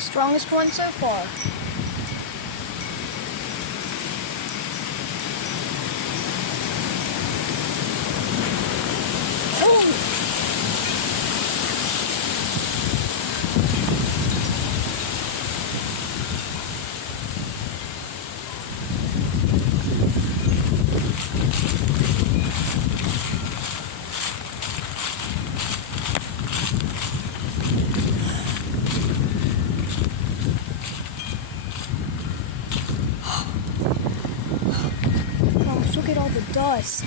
Strongest one so far. Oh! Gosh, look at all the dust.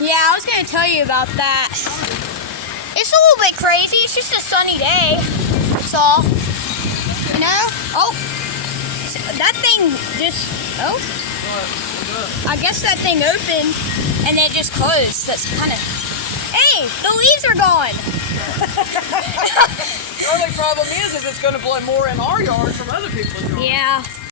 Yeah, I was going to tell you about that. It's a little bit crazy. It's just a sunny day. That's all. You know? Oh. That thing just... Oh. What? I guess that thing opened and then it just closed. That's kind of... Hey, the leaves are gone. The only problem is it's going to blow more in our yard from other people's yards. Yeah.